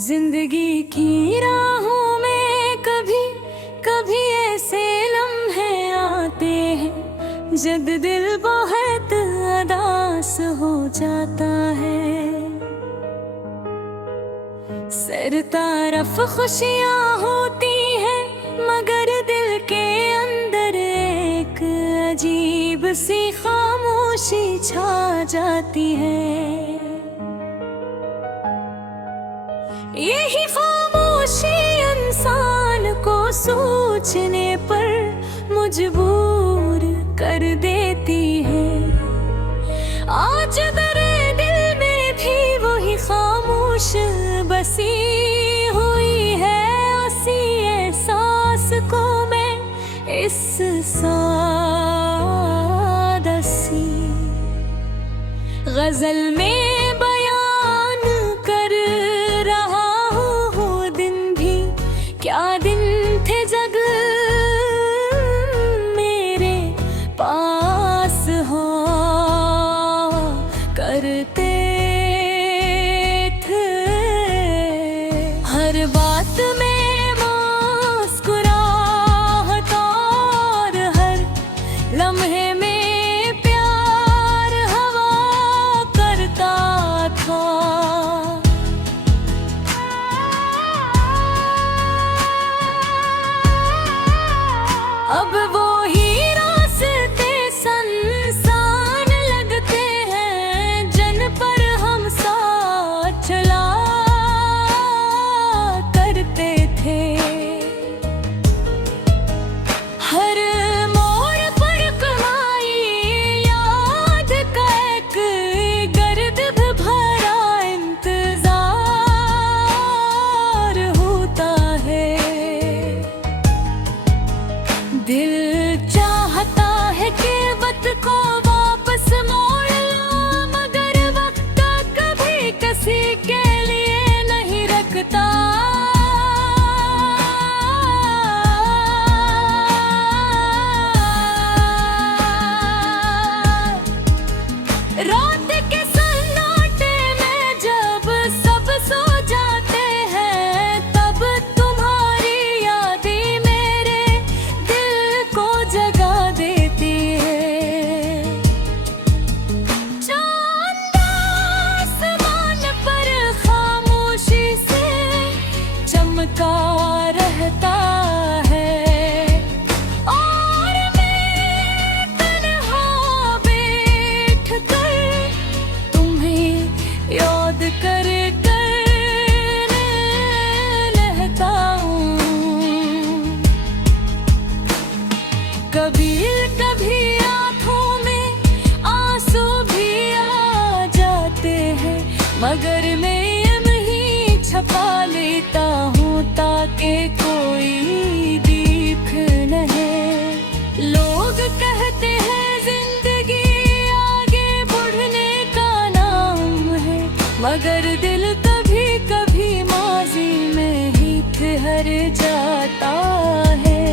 जिंदगी की राहों में कभी कभी ऐसे लम्हे आते हैं जब दिल बहुत उदास हो जाता है। सर तरफ खुशियाँ होती हैं मगर दिल के अंदर एक अजीब सी खामोशी छा जाती है। यही खामोशी इंसान को सोचने पर मजबूर कर देती है। आज मेरे दिल में भी वही खामोश बसी हुई है। उसी एहसास को मैं इस सादा सी गजल में क्या दिन थे जग मेरे पास हो करते थे। हर बात में मुस्कुराहट और हर लम्हे में प्यार हवा करता था। अब वो ही रास्ते संसान लगते हैं जिन पर हम साथ चला करते थे। हर मोड़ पर कमाई याद का एक गर्द भरा इंतजार होता है। दिल चाहता है कि वक्त को वापस मोड़ लो मगर वक्त कभी किसी के लिए नहीं रखता। रात के सन्नाटे में जब सब सो जाते हैं तब तुम्हारी यादें मेरे दिल को जगा देती है। चांद आसमान पर खामोशी से चमका रहता है और मैं तन्हा बैठ कर तुम्हें याद कर रहता हूँ। कभी कभी आँखों में आंसू भी आ जाते हैं मगर मैं यहीं छपा लेता हूँ ताकि कोई देख नहीं। लोग कहते हैं जिंदगी आगे बढ़ने का नाम है मगर दिल कभी कभी माजी में ही ठहर जाता है।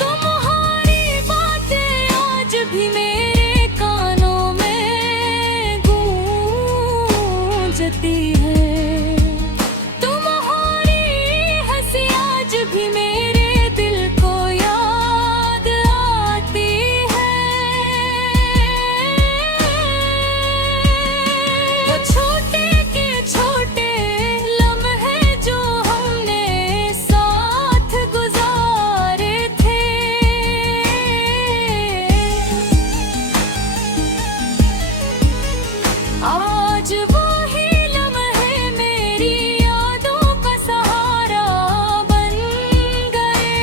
तुम्हारी बातें आज भी मेरे कानों में गूंजती हैं। तुम्हारी हंसी आज भी मेरे दिल को याद आती है। वो छोटे के छोटे लम्हे जो हमने साथ गुजारे थे आज वही लम्हे मेरी यादों का सहारा बन गए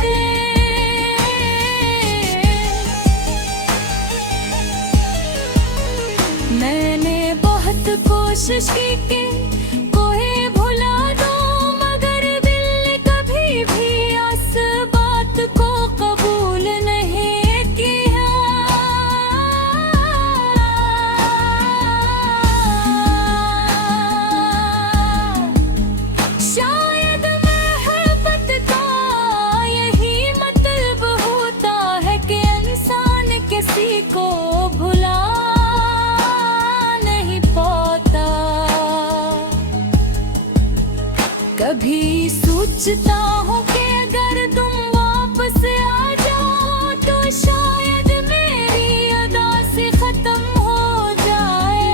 हैं। मैंने बहुत कोशिश की कोई भुला दो मगर दिल ने कभी भी इस बात को कबूल नहीं किया। शायद मोहब्बत का यही मतलब होता है कि इंसान किसी को भुला नहीं पाता। कभी सोचता हूँ कि अगर तुम वापस आ जाओ तो शायद मेरी अदा से खत्म हो जाए।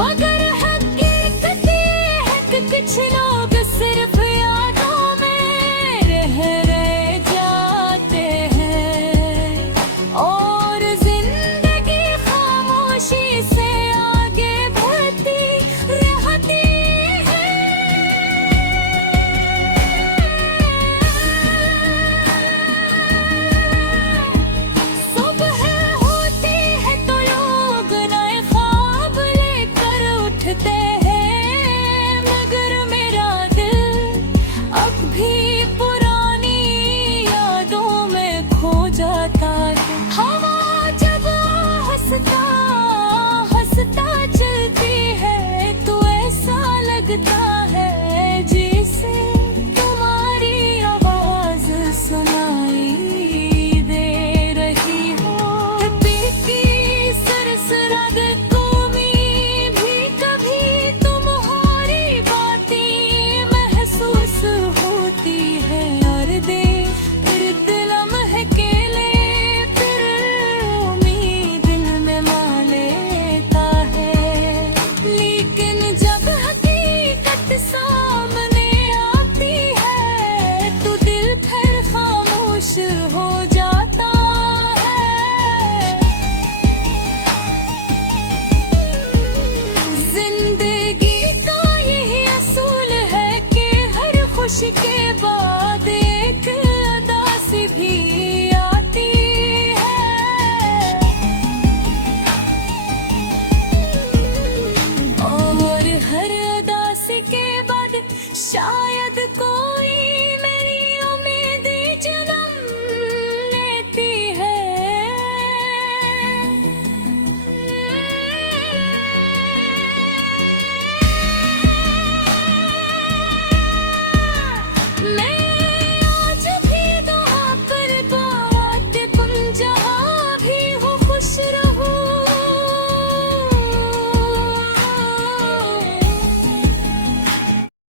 मगर हकीकत ये है कि कुछ लोग सिर्फ यादों में रह जाते हैं और जिंदगी खामोशी से आगे बढ़ती रहती है। सुबह होती है तो लोग नए ख्वाब लेकर उठते हैं, मगर मेरा दिल अब भी पुरानी यादों में खो जाता है। हवा जब हंसता हंसता चलती है तो ऐसा लगता है जैसे तुम्हारी आवाज सुनाई दे रही हो। दिल की सरसराग कौमी भी कभी तुम्हारी बातें महसूस होती है। और फिर लम्हे के लिए फिर उम्मीद दिल में मान लेता है। लेकिन जब हकीकत सामने आती है तो दिल फिर खामोश हो जाता है। जिंदगी का यही असूल है कि हर खुशी के बाद एक उदासी भी आती है। और हर उदासी के बाद शायद